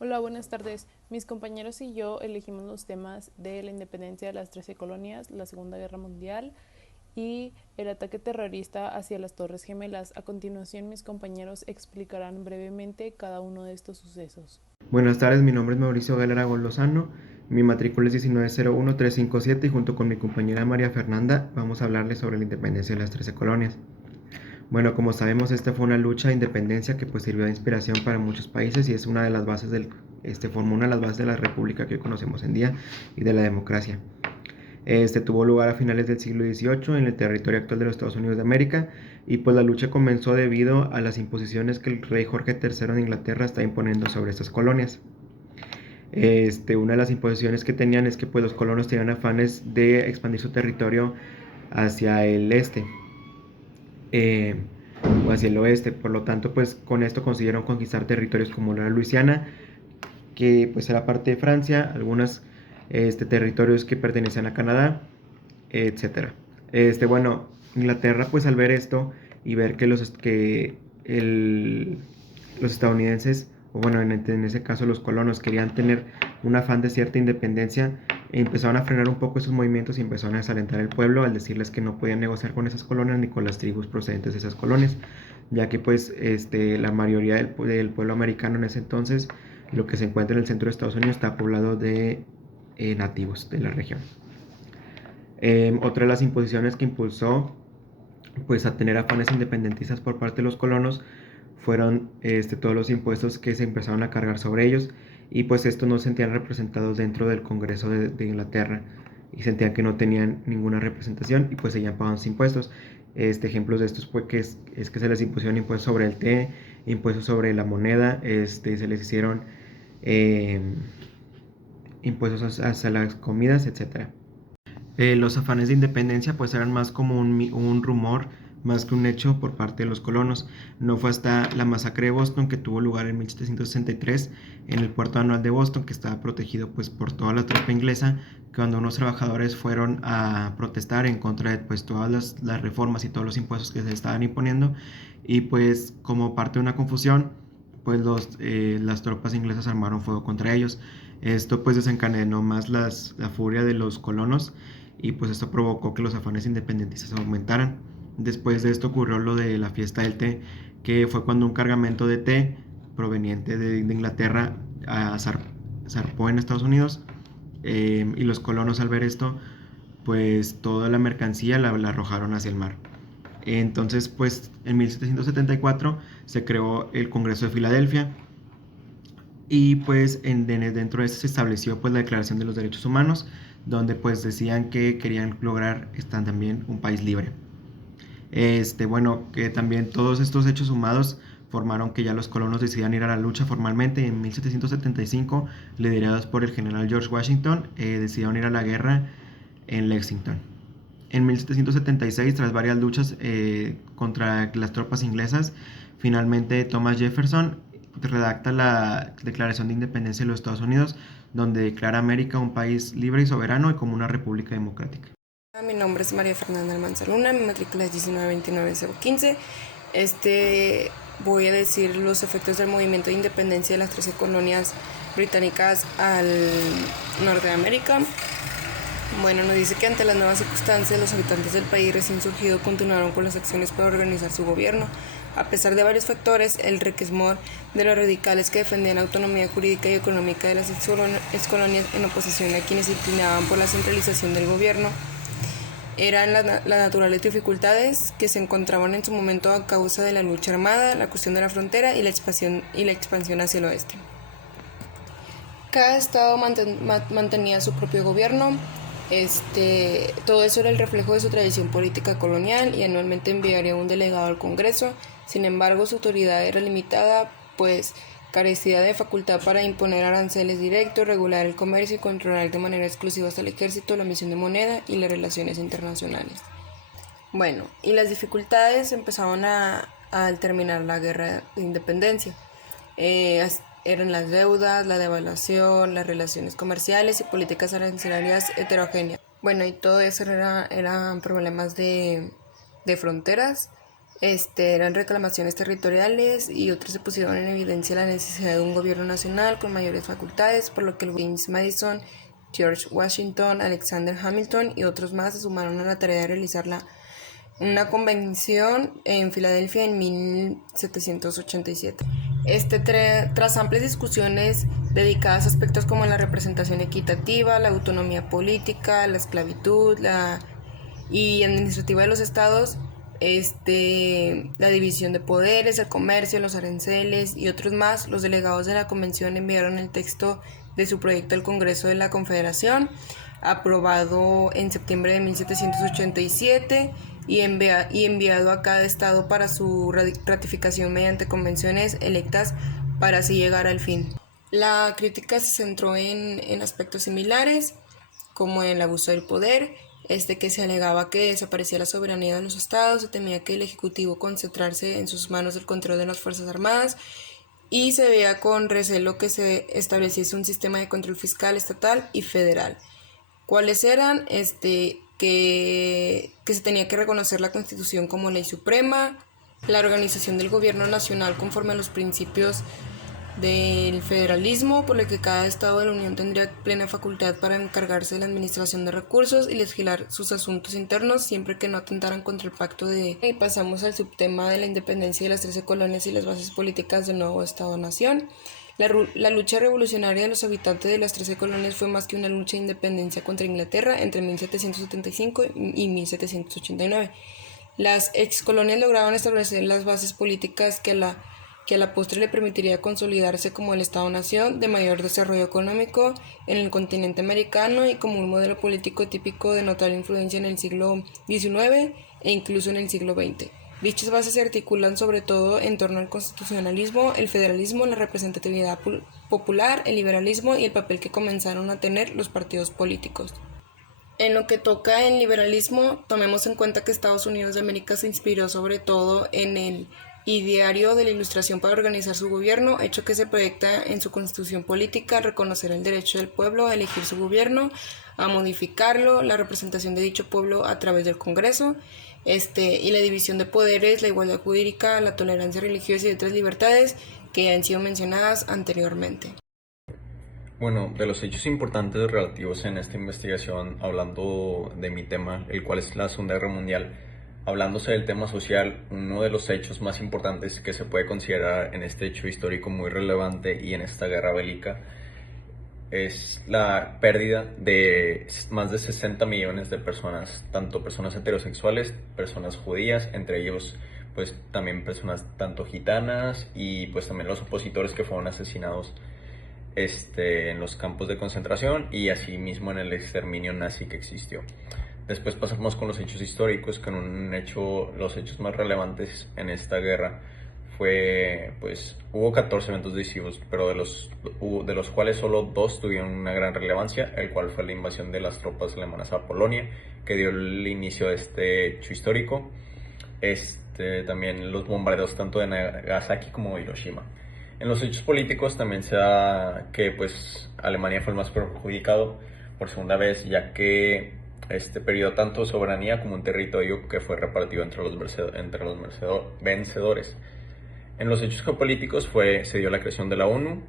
Hola, buenas tardes. Mis compañeros y yo elegimos los temas de la independencia de las 13 colonias, la Segunda Guerra Mundial y el ataque terrorista hacia las Torres Gemelas. A continuación, mis compañeros explicarán brevemente cada uno de estos sucesos. Buenas tardes, mi nombre es Mauricio Galera Lozano, mi matrícula es 1901357 y junto con mi compañera María Fernanda vamos a hablarles sobre la independencia de las 13 colonias. Bueno, como sabemos, esta fue una lucha de independencia que pues sirvió de inspiración para muchos países y es una de las bases formó una de las bases de la república que hoy conocemos en día y de la democracia. Tuvo lugar a finales del siglo XVIII en el territorio actual de los Estados Unidos de América y pues la lucha comenzó debido a las imposiciones que el rey Jorge III de Inglaterra está imponiendo sobre estas colonias. Una de las imposiciones que tenían es que pues, los colonos tenían afanes de expandir su territorio hacia el este eh, o hacia el oeste. Por lo tanto, pues con esto consiguieron conquistar territorios como la Luisiana, que pues era parte de Francia, algunos territorios que pertenecían a Canadá, etcétera. Bueno, Inglaterra pues al ver esto y ver que los estadounidenses, o bueno, en ese caso los colonos, querían tener un afán de cierta independencia, empezaron a frenar un poco esos movimientos y empezaron a desalentar al pueblo al decirles que no podían negociar con esas colonias ni con las tribus procedentes de esas colonias, ya que pues la mayoría del pueblo americano en ese entonces, lo que se encuentra en el centro de Estados Unidos, está poblado de nativos de la región. Otra de las imposiciones que impulsó pues a tener afanes independentistas por parte de los colonos fueron todos los impuestos que se empezaron a cargar sobre ellos y pues estos no se sentían representados dentro del Congreso de Inglaterra y sentían que no tenían ninguna representación y pues seguían pagando sus impuestos. Ejemplos de estos pues es que se les impusieron impuestos sobre el té, impuestos sobre la moneda, se les hicieron eh, impuestos hacia las comidas, etcétera. Los afanes de independencia pues eran más como un rumor más que un hecho por parte de los colonos. No fue hasta la masacre de Boston que tuvo lugar en 1763 en el puerto anual de Boston, que estaba protegido pues por toda la tropa inglesa, cuando unos trabajadores fueron a protestar en contra de pues todas las reformas y todos los impuestos que se estaban imponiendo y pues como parte de una confusión pues las tropas inglesas armaron fuego contra ellos. Esto pues desencadenó más la furia de los colonos y pues esto provocó que los afanes independentistas aumentaran. Después de esto ocurrió lo de la fiesta del té, que fue cuando un cargamento de té proveniente de Inglaterra zarpó en Estados Unidos y los colonos al ver esto, pues toda la mercancía la arrojaron hacia el mar. Entonces, pues en 1774 se creó el Congreso de Filadelfia y pues dentro de esto se estableció pues la Declaración de los Derechos Humanos, donde pues decían que querían lograr también un país libre. Bueno, que también todos estos hechos sumados formaron que ya los colonos decidieran ir a la lucha formalmente. En 1775, liderados por el general George Washington, decidieron ir a la guerra en Lexington. En 1776, tras varias luchas contra las tropas inglesas, finalmente Thomas Jefferson redacta la Declaración de Independencia de los Estados Unidos, donde declara a América un país libre y soberano y como una república democrática. Mi nombre es María Fernanda Almanza Luna, mi matrícula es 1929015. Voy a decir los efectos del movimiento de independencia de las 13 colonias británicas al norte de América. Bueno, nos dice que ante las nuevas circunstancias, los habitantes del país recién surgido continuaron con las acciones para organizar su gobierno. A pesar de varios factores, el requesmor de los radicales que defendían la autonomía jurídica y económica de las excolonias en oposición a quienes se inclinaban por la centralización del gobierno eran las naturales dificultades que se encontraban en su momento a causa de la lucha armada, la cuestión de la frontera y la expansión hacia el oeste. Cada estado mantenía su propio gobierno. Todo eso era el reflejo de su tradición política colonial y anualmente enviaría un delegado al Congreso. Sin embargo, su autoridad era limitada, pues carecía de facultad para imponer aranceles directos, regular el comercio y controlar de manera exclusiva hasta el ejército, la emisión de moneda y las relaciones internacionales. Bueno, y las dificultades empezaron al terminar la guerra de independencia. Eran las deudas, la devaluación, las relaciones comerciales y políticas arancelarias heterogéneas. Bueno, y todo eso eran problemas de fronteras Eran reclamaciones territoriales y otros se pusieron en evidencia la necesidad de un gobierno nacional con mayores facultades, por lo que James Madison, George Washington, Alexander Hamilton y otros más se sumaron a la tarea de realizar una convención en Filadelfia en 1787. Tras amplias discusiones dedicadas a aspectos como la representación equitativa, la autonomía política, la esclavitud, y administrativa de los estados, la división de poderes, el comercio, los aranceles y otros más, los delegados de la convención enviaron el texto de su proyecto al Congreso de la Confederación, aprobado en septiembre de 1787 y enviado a cada estado para su ratificación mediante convenciones electas para así llegar al fin. La crítica se centró en aspectos similares, como el abuso del poder, que se alegaba que desaparecía la soberanía de los estados, se temía que el ejecutivo concentrarse en sus manos el control de las fuerzas armadas y se veía con recelo que se estableciese un sistema de control fiscal estatal y federal. ¿Cuáles eran? Que se tenía que reconocer la Constitución como ley suprema, la organización del gobierno nacional conforme a los principios del federalismo, por lo que cada estado de la Unión tendría plena facultad para encargarse de la administración de recursos y legislar sus asuntos internos siempre que no atentaran contra el pacto de... Y pasamos al subtema de la independencia de las 13 colonias y las bases políticas del nuevo Estado-Nación. La lucha revolucionaria de los habitantes de las 13 colonias fue más que una lucha de independencia contra Inglaterra entre 1775 y 1789. Las excolonias lograron establecer las bases políticas que a la postre le permitiría consolidarse como el Estado-nación de mayor desarrollo económico en el continente americano y como un modelo político típico de notable influencia en el siglo XIX e incluso en el siglo XX. Dichas bases se articulan sobre todo en torno al constitucionalismo, el federalismo, la representatividad popular, el liberalismo y el papel que comenzaron a tener los partidos políticos. En lo que toca el liberalismo, tomemos en cuenta que Estados Unidos de América se inspiró sobre todo en el ideario de la Ilustración para organizar su gobierno, hecho que se proyecta en su constitución política, reconocer el derecho del pueblo a elegir su gobierno, a modificarlo, la representación de dicho pueblo a través del Congreso, y la división de poderes, la igualdad jurídica, la tolerancia religiosa y otras libertades que han sido mencionadas anteriormente. Bueno, de los hechos importantes relativos en esta investigación, hablando de mi tema, el cual es la Segunda Guerra Mundial, hablándose del tema social, uno de los hechos más importantes que se puede considerar en este hecho histórico muy relevante y en esta guerra bélica es la pérdida de más de 60 millones de personas, tanto personas heterosexuales, personas judías, entre ellos pues también personas tanto gitanas y pues también los opositores que fueron asesinados en los campos de concentración y asimismo en el exterminio nazi que existió. Después pasamos con los hechos históricos, con los hechos más relevantes en esta guerra fue, pues, hubo 14 eventos decisivos, pero de los cuales solo dos tuvieron una gran relevancia, el cual fue la invasión de las tropas alemanas a Polonia, que dio el inicio de este hecho histórico. También los bombardeos tanto de Nagasaki como de Hiroshima. En los hechos políticos también se da que pues Alemania fue el más perjudicado por segunda vez, ya que perdió tanto soberanía como un territorio que fue repartido entre los vencedores. En los hechos geopolíticos se dio la creación de la ONU.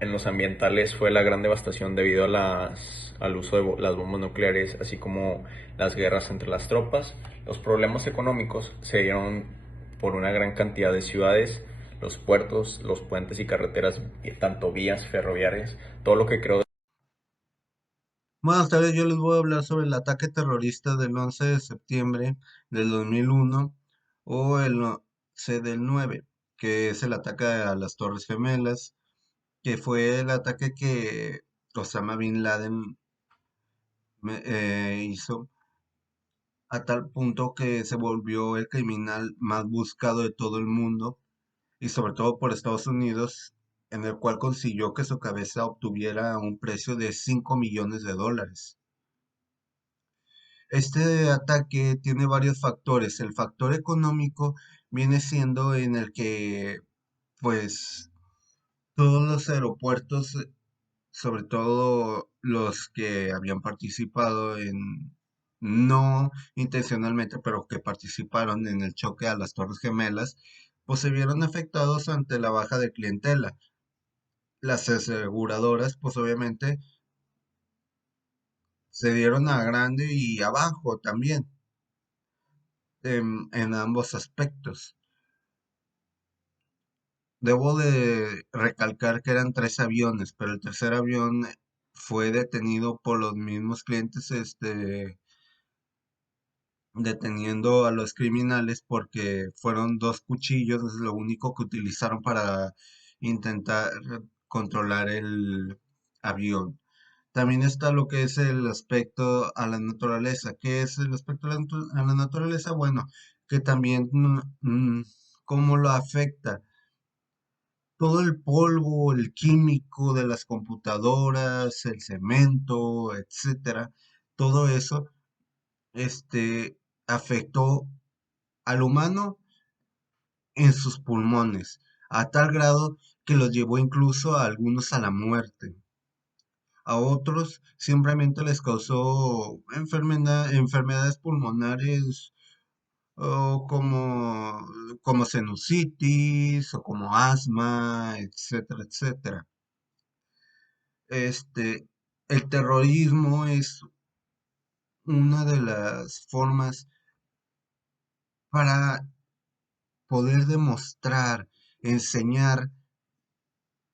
En los ambientales fue la gran devastación debido al uso de las bombas nucleares, así como las guerras entre las tropas. Los problemas económicos se dieron por una gran cantidad de ciudades, los puertos, los puentes y carreteras, tanto vías ferroviarias, todo lo que creo. Buenas tardes, yo les voy a hablar sobre el ataque terrorista del 11 de septiembre del 2001 o el 11 del 9, que es el ataque a las Torres Gemelas, que fue el ataque que Osama Bin Laden hizo a tal punto que se volvió el criminal más buscado de todo el mundo y sobre todo por Estados Unidos, en el cual consiguió que su cabeza obtuviera un precio de 5 millones de dólares. Este ataque tiene varios factores. El factor económico viene siendo en el que, pues, todos los aeropuertos, sobre todo los que habían participado no intencionalmente, pero que participaron en el choque a las Torres Gemelas, pues se vieron afectados ante la baja de clientela. Las aseguradoras, pues obviamente, se dieron a grande y abajo también, en ambos aspectos. Debo de recalcar que eran tres aviones, pero el tercer avión fue detenido por los mismos clientes, deteniendo a los criminales porque fueron dos cuchillos, es lo único que utilizaron para intentar controlar el avión. También está lo que es el aspecto a la naturaleza. ¿Qué es el aspecto a la naturaleza? Bueno, que también cómo lo afecta. Todo el polvo, el químico de las computadoras, el cemento, etcétera, todo eso, afectó al humano en sus pulmones, a tal grado que los llevó incluso a algunos a la muerte. A otros simplemente les causó enfermedades pulmonares como sinusitis o como asma, etcétera, etcétera. El terrorismo es una de las formas para poder demostrar, enseñar,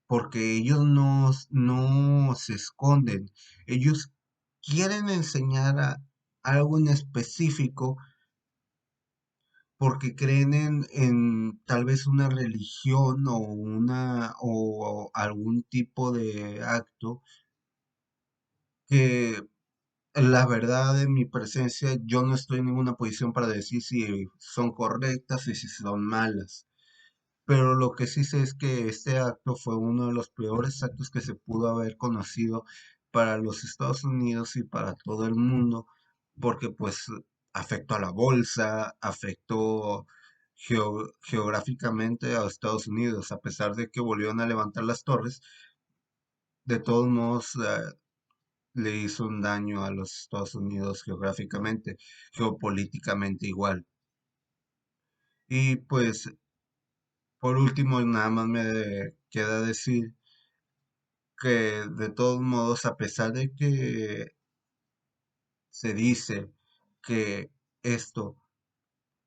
porque ellos no se esconden. Ellos quieren enseñar algo en específico porque creen en tal vez una religión o algún tipo de acto que la verdad en mi presencia yo no estoy en ninguna posición para decir si son correctas y si son malas. Pero lo que sí sé es que este acto fue uno de los peores actos que se pudo haber conocido para los Estados Unidos y para todo el mundo, porque pues afectó a la bolsa, afectó geográficamente a Estados Unidos, a pesar de que volvieron a levantar las torres, de todos modos le hizo un daño a los Estados Unidos geográficamente, geopolíticamente igual. Y pues por último, nada más me queda decir que de todos modos, a pesar de que se dice que esto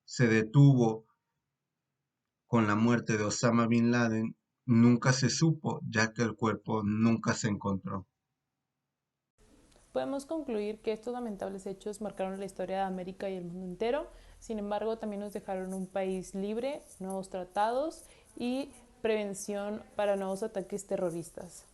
se detuvo con la muerte de Osama Bin Laden, nunca se supo, ya que el cuerpo nunca se encontró. Podemos concluir que estos lamentables hechos marcaron la historia de América y el mundo entero. Sin embargo, también nos dejaron un país libre, nuevos tratados y prevención para nuevos ataques terroristas.